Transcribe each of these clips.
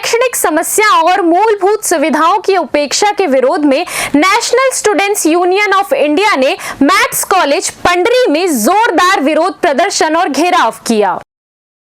शैक्षणिक समस्याओं और मूलभूत सुविधाओं की उपेक्षा के विरोध में national students union of India ने मैथ्स कॉलेज पंडरी में जोरदार विरोध प्रदर्शन और घेराव किया।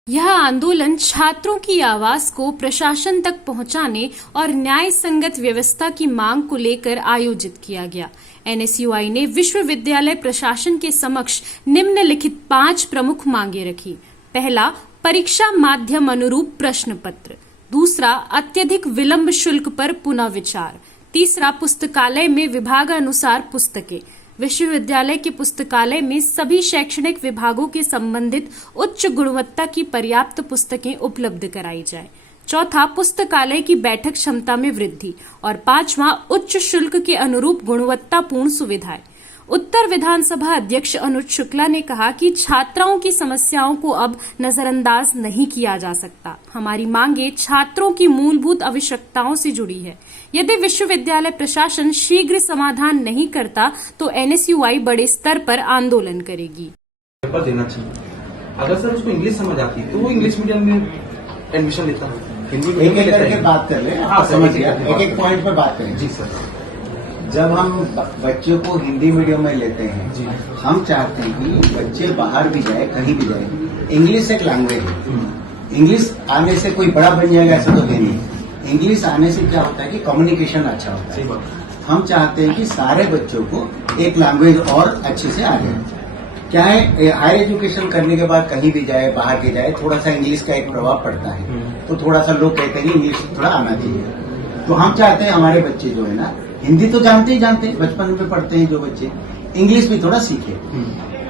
यह आंदोलन छात्रों की आवाज को प्रशासन तक पहुंचाने और न्याय संगत व्यवस्था की मांग को लेकर आयोजित किया गया। एनएसयूआई ने विश्वविद्यालय प्रशासन के समक्ष निम्नलिखित 5 प्रमुख मांगे रखी। पहला, परीक्षा माध्यम अनुरूप प्रश्न पत्र। दूसरा, अत्यधिक विलंब शुल्क पर पुनः विचार। तीसरा, पुस्तकालय में विभागानुसार पुस्तकें। विश्वविद्यालय के पुस्तकालय में सभी शैक्षणिक विभागों के संबंधित उच्च गुणवत्ता की पर्याप्त पुस्तकें उपलब्ध कराई जाए। चौथा, पुस्तकालय की बैठक क्षमता में वृद्धि। और 5वां, उच्च शुल्क के अनुरूप गुणवत्तापूर्ण सुविधाएं। उत्तर विधानसभा अध्यक्ष अनुज शुक्ला ने कहा कि छात्राओं की समस्याओं को अब नजरअंदाज नहीं किया जा सकता। हमारी मांगे छात्रों की मूलभूत आवश्यकताओं से जुड़ी है। यदि विश्वविद्यालय प्रशासन शीघ्र समाधान नहीं करता तो एनएसयूआई बड़े स्तर पर आंदोलन करेगी। पेपर देना चाहिए। अगर सर उसको इंग्लिश समझ आती तो वो इंग्लिश मीडियम में एडमिशन लेता है। हिंदी एक एक करके बात कर ले। हाँ, समझ गया। एक एक पॉइंट पर बात करें। जी सर। जब हम बच्चों को हिंदी मीडियम में लेते हैं जी, हम चाहते हैं कि बच्चे बाहर भी जाए, कहीं भी जाए। इंग्लिश एक लैंग्वेज है। इंग्लिश आने से कोई बड़ा बन जाएगा ऐसा तो है नहीं। इंग्लिश आने से क्या होता है कि कम्युनिकेशन अच्छा होता है। हम चाहते हैं कि सारे बच्चों को एक लैंग्वेज और अच्छे से आ जाए। क्या है, हायर एजुकेशन करने के बाद कहीं भी जाए, बाहर के जाए, थोड़ा सा इंग्लिश का एक प्रभाव पड़ता है। तो थोड़ा सा लोग कहते हैं कि इंग्लिश थोड़ा आना चाहिए। तो हम चाहते हैं हमारे बच्चे जो है ना, हिंदी तो जानते ही जानते, बचपन में पढ़ते हैं जो बच्चे, इंग्लिश भी थोड़ा सीखे।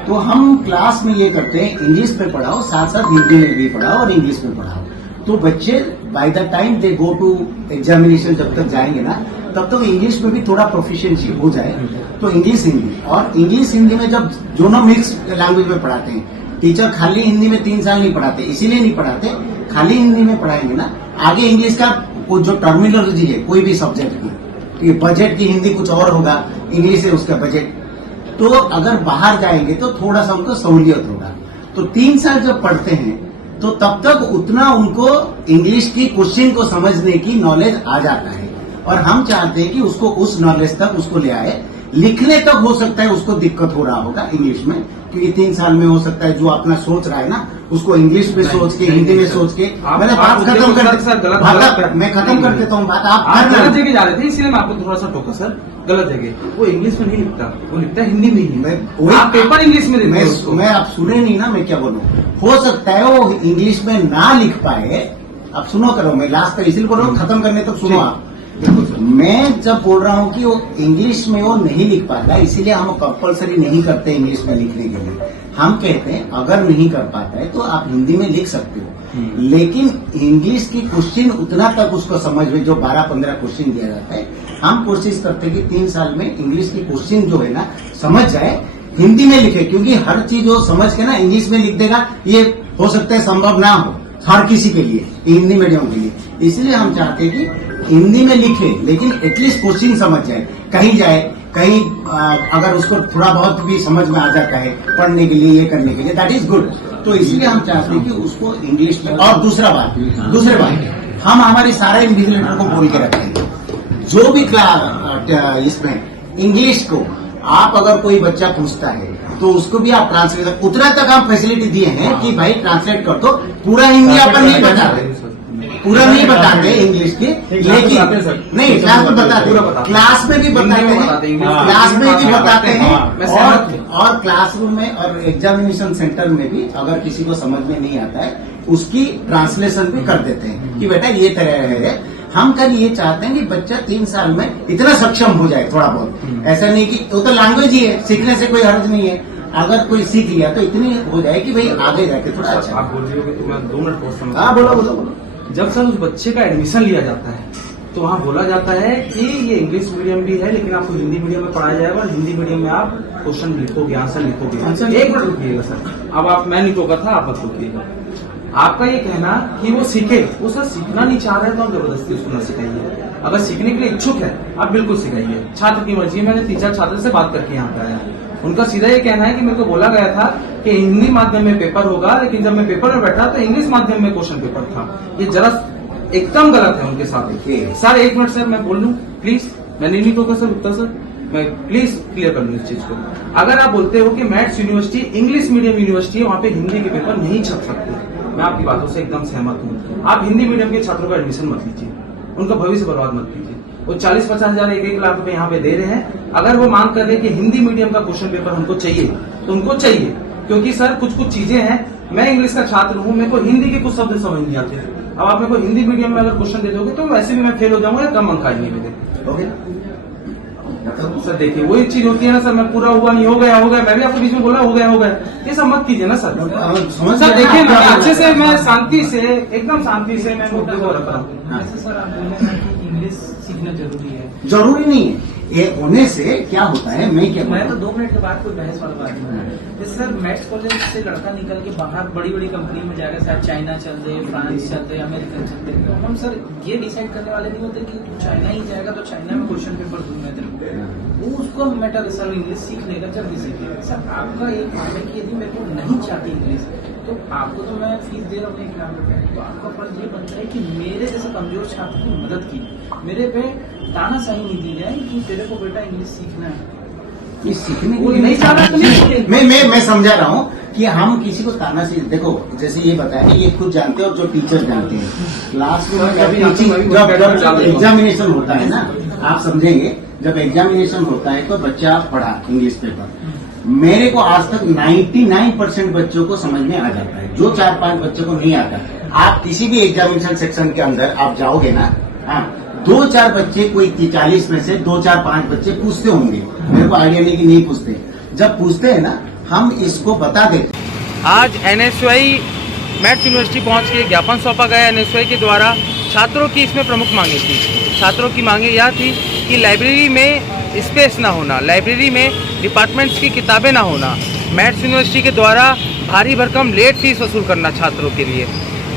तो हम क्लास में ये करते हैं, इंग्लिश पे पढ़ाओ, साथ साथ हिंदी में भी पढ़ाओ और इंग्लिश में पढ़ाओ। तो बच्चे by the time they go to examination जब तक जाएंगे ना, तब तक इंग्लिश में भी थोड़ा प्रोफिशिएंसी हो जाए। तो इंग्लिश हिंदी, और इंग्लिश हिंदी में जब दोनों मिक्स लैंग्वेज में पढ़ाते हैं, टीचर खाली हिंदी में 3 साल नहीं पढ़ाते, इसीलिए नहीं पढ़ाते, खाली हिंदी में पढ़ाएंगे ना, आगे इंग्लिश का जो टर्मिनोलॉजी है कोई भी सब्जेक्ट की, बजट की हिंदी कुछ और होगा, इंग्लिश है उसका बजट। तो अगर बाहर जाएंगे तो थोड़ा सा उनको सहूलियत होगा। तो 3 साल जब पढ़ते हैं तो तब तक उतना उनको इंग्लिश की क्वेश्चन को समझने की नॉलेज आ जाता है। और हम चाहते हैं कि उसको उस नॉलेज तक उसको ले आए। लिखने तक हो सकता है उसको दिक्कत हो रहा होगा इंग्लिश में, क्योंकि 3 साल में हो सकता है जो अपना सोच रहा है ना, उसको इंग्लिश में सोच के, हिंदी में सोच के। मैंने बात खत्म कर, मैं खत्म कर देता हूँ बात। आप गलत जगह जा रहे थे, इसलिए मैं आपको थोड़ा सा टोका सर। गलत जगह, वो इंग्लिश में नहीं लिखता, वो लिखता है हिंदी में ही। आप पेपर इंग्लिश में देते हैं। मैं आप सुने नहीं ना, मैं क्या बोलूं। हो सकता है वो इंग्लिश में ना लिख पाए। आप सुनो करो, मैं लास्ट तक इसलिए बोल रहा हूँ, खत्म करने तक सुनो आप। मैं जब बोल रहा हूँ कि वो इंग्लिश में वो नहीं लिख पाता, इसीलिए हम कंपलसरी नहीं करते इंग्लिश में लिखने के लिए। हम कहते हैं अगर नहीं कर पाता है तो आप हिंदी में लिख सकते हो, लेकिन इंग्लिश की क्वेश्चन उतना तक उसको समझ में, जो 12-15 क्वेश्चन दिया जाता है, हम कोशिश करते हैं कि 3 साल में इंग्लिश की क्वेश्चन जो है ना समझ जाए, हिंदी में लिखे। क्योंकि हर चीज वो समझ के ना इंग्लिश में लिख देगा, ये हो सकता है संभव ना हो हर किसी के लिए, हिंदी मीडियम के लिए। इसलिए हम चाहते हैं कि हिंदी में लिखे, लेकिन एटलीस्ट क्वेश्चन समझ जाए, कहीं जाए, कहीं अगर उसको थोड़ा बहुत भी समझ में आ जाता है पढ़ने के लिए, ये करने के लिए, दैट इज गुड। तो इसलिए हम चाहते हैं कि उसको इंग्लिश में। और दूसरे बात, हम हमारे सारे इन्विजिलेटर को बोल के रखेंगे, जो भी क्लास इसमें इंग्लिश को आप अगर कोई बच्चा पूछता है तो उसको भी आप ट्रांसलेट, उतना तक हम फैसिलिटी दिए हैं कि भाई ट्रांसलेट कर दो। पूरा हिंदी अपन नहीं बताते, पूरा नहीं बताते इंग्लिश के, लेकिन नहीं क्लास में बताते, क्लास में भी बताते हैं, क्लास में भी बताते हैं। और क्लासरूम में और एग्जामिनेशन सेंटर में भी अगर किसी को समझ में नहीं आता है, उसकी ट्रांसलेशन भी कर देते हैं कि बेटा ये तरह है। हम कल ये चाहते हैं कि बच्चा 3 साल में इतना सक्षम हो जाए थोड़ा बहुत। ऐसा नहीं कि वो तो लैंग्वेज ही है, सीखने से कोई हर्ज नहीं है। अगर कोई सीख लिया तो इतनी हो जाए कि भाई आगे जाके थोड़ा अच्छा। आप बोल रही हो तो मैं 2 मिनट क्वेश्चन। हाँ बोलो। जब सर उस बच्चे का एडमिशन लिया जाता है तो वहाँ बोला जाता है कि ये इंग्लिश मीडियम भी है, लेकिन आपको हिंदी मीडियम में पढ़ाया जाएगा और हिंदी मीडियम में आप क्वेश्चन लिखोगे, आंसर लिखोगे। 1 मिनट रुकिएगा सर, अब आप, मैं नहीं टोका था, आप मत रुकिएगा। आपका ये कहना कि वो सीखे, वो सर सीखना नहीं चाह रहे तो आप जबरदस्ती उसको न सिखाइए। अगर सीखने के लिए इच्छुक है आप बिल्कुल सिखाइए, छात्र की मर्जी है। मैंने 3-4 छात्र से बात करके यहाँ पे आया, उनका सीधा ये कहना है कि मेरे को बोला गया था कि हिंदी माध्यम में पेपर होगा, लेकिन जब मैं पेपर में बैठा तो इंग्लिश माध्यम में क्वेश्चन पेपर था। ये जरा एकदम गलत है उनके साथ। देखिए। सर एक मिनट सर मैं बोल लूं प्लीज, मैंने नहीं टोका सर उत्तर सर, मैं प्लीज क्लियर कर लूं इस चीज को। अगर आप बोलते हो कि maths university English medium university है, वहां पे हिंदी के पेपर नहीं छप सकते, मैं आपकी बातों से एकदम सहमत हूँ। आप हिंदी मीडियम के छात्रों का एडमिशन मत लीजिए, उनका भविष्य बर्बाद मत कीजिए। वो 40-50 हजार 1-1 लाख रुपए यहाँ पे दे रहे हैं। अगर वो मांग कर रहे हैं कि हिंदी मीडियम का क्वेश्चन पेपर हमको चाहिए, तो उनको चाहिए, क्योंकि सर कुछ चीजें हैं, मैं इंग्लिश का छात्र हूँ, मेरे को हिंदी के कुछ शब्द समझ नहीं आते। अब आप मेरे को हिंदी मीडियम में अगर क्वेश्चन दे दोगे तो वैसे भी मैं फेल हो जाऊंगा या कम अंक आएंगे मेरे। ओके सर देखिए वही चीज होती है ना सर, मैं पूरा हुआ नहीं, हो गया, मैं भी आपको बीच में बोला हो गया, ये सब मत कीजिए ना सर। समझ सर गया देखिए ना, ना क्या अच्छे से, बोल रहे मैं हैं? शांति से एकदम शांति से मैं मुद्दे को रख रहा हूँ। हाँ। जैसे सर आप बोले ना कि इंग्लिश सीखना जरूरी है, जरूरी नहीं है, ये होने से क्या होता है, मैं क्या बोल मैं रहा तो हूँ? 2 मिनट के बाद कोई बहस वाला बात नहीं है। जैसे सर मैथ्स कॉलेज से लड़का निकल के बाहर बड़ी बड़ी कंपनी में जाएगा, शायद चाइना चल दे, फ्रांस चल दे, अमेरिका चल दे, तो हम सर ये डिसाइड करने वाले नहीं होते कि तू चाइना ही जाएगा तो चाइना में क्वेश्चन पेपर दूंगा तेरे को, वो उसको मैटर सर इंग्लिश सीख लेगा, जल्दी सीखेगा। सर आपका एक मान है कि यदि मेरे को नहीं चाहती इंग्लिश, तो आपको तो मैं फीस दे रहा हूँ 1 लाख रुपए, तो आपका फर्ज ये बनता है कि मेरे जैसे कमजोर छात्र की मदद की, मेरे पे तानाशाही नहीं दी जाए कि तेरे को बेटा इंग्लिश सीखना है। ये सीखने के वो लिए नहीं चाह रहा तो नहीं सीखेगा। मैं समझा रहा हूँ कि हम किसी को ताना से, देखो जैसे ये बताया कि ये खुद जानते हैं और जो टीचर जानते हैं, क्लास में जब एग्जामिनेशन होता है ना, आप समझेंगे, जब एग्जामिनेशन होता है तो बच्चा पढ़ा इंग्लिश पेपर, मेरे को आज तक 99% बच्चों को समझ में आ जाता है, जो 4-5 बच्चों को नहीं आता। आप किसी भी एग्जामिनेशन सेक्शन के अंदर आप जाओगे ना, हाँ 2-4 बच्चे, कोई 40 में से 2-4-5 बच्चे पूछते होंगे, मेरे को आइडिया नहीं कि नहीं पूछते, जब पूछते हैं ना हम इसको बता देते। आज एनएसयूआई मैथ्स यूनिवर्सिटी पहुंच के ज्ञापन सौंपा गया एनएसयूआई के द्वारा। छात्रों की इसमें प्रमुख मांगे थी, छात्रों की मांगे यह थी कि लाइब्रेरी में स्पेस ना होना, लाइब्रेरी में डिपार्टमेंट्स की किताबें ना होना, मैथ्स यूनिवर्सिटी के द्वारा भारी भरकम लेट फीस वसूल करना छात्रों के लिए।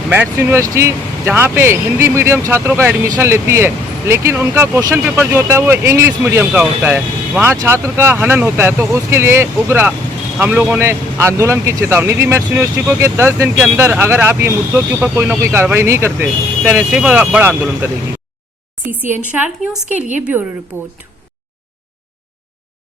मैथ्स यूनिवर्सिटी जहाँ पे हिंदी मीडियम छात्रों का एडमिशन लेती है, लेकिन उनका क्वेश्चन पेपर जो होता है वो इंग्लिश मीडियम का होता है, वहाँ छात्र का हनन होता है, तो उसके लिए उग्र हम लोगों ने आंदोलन की चेतावनी दी मैथ्स यूनिवर्सिटी को कि 10 दिन के अंदर अगर आप ये मुद्दों के ऊपर कोई ना कोई कार्रवाई नहीं करते तो एनएसयूआई बड़ा आंदोलन करेगी। CCN शार्प न्यूज के लिए ब्यूरो रिपोर्ट।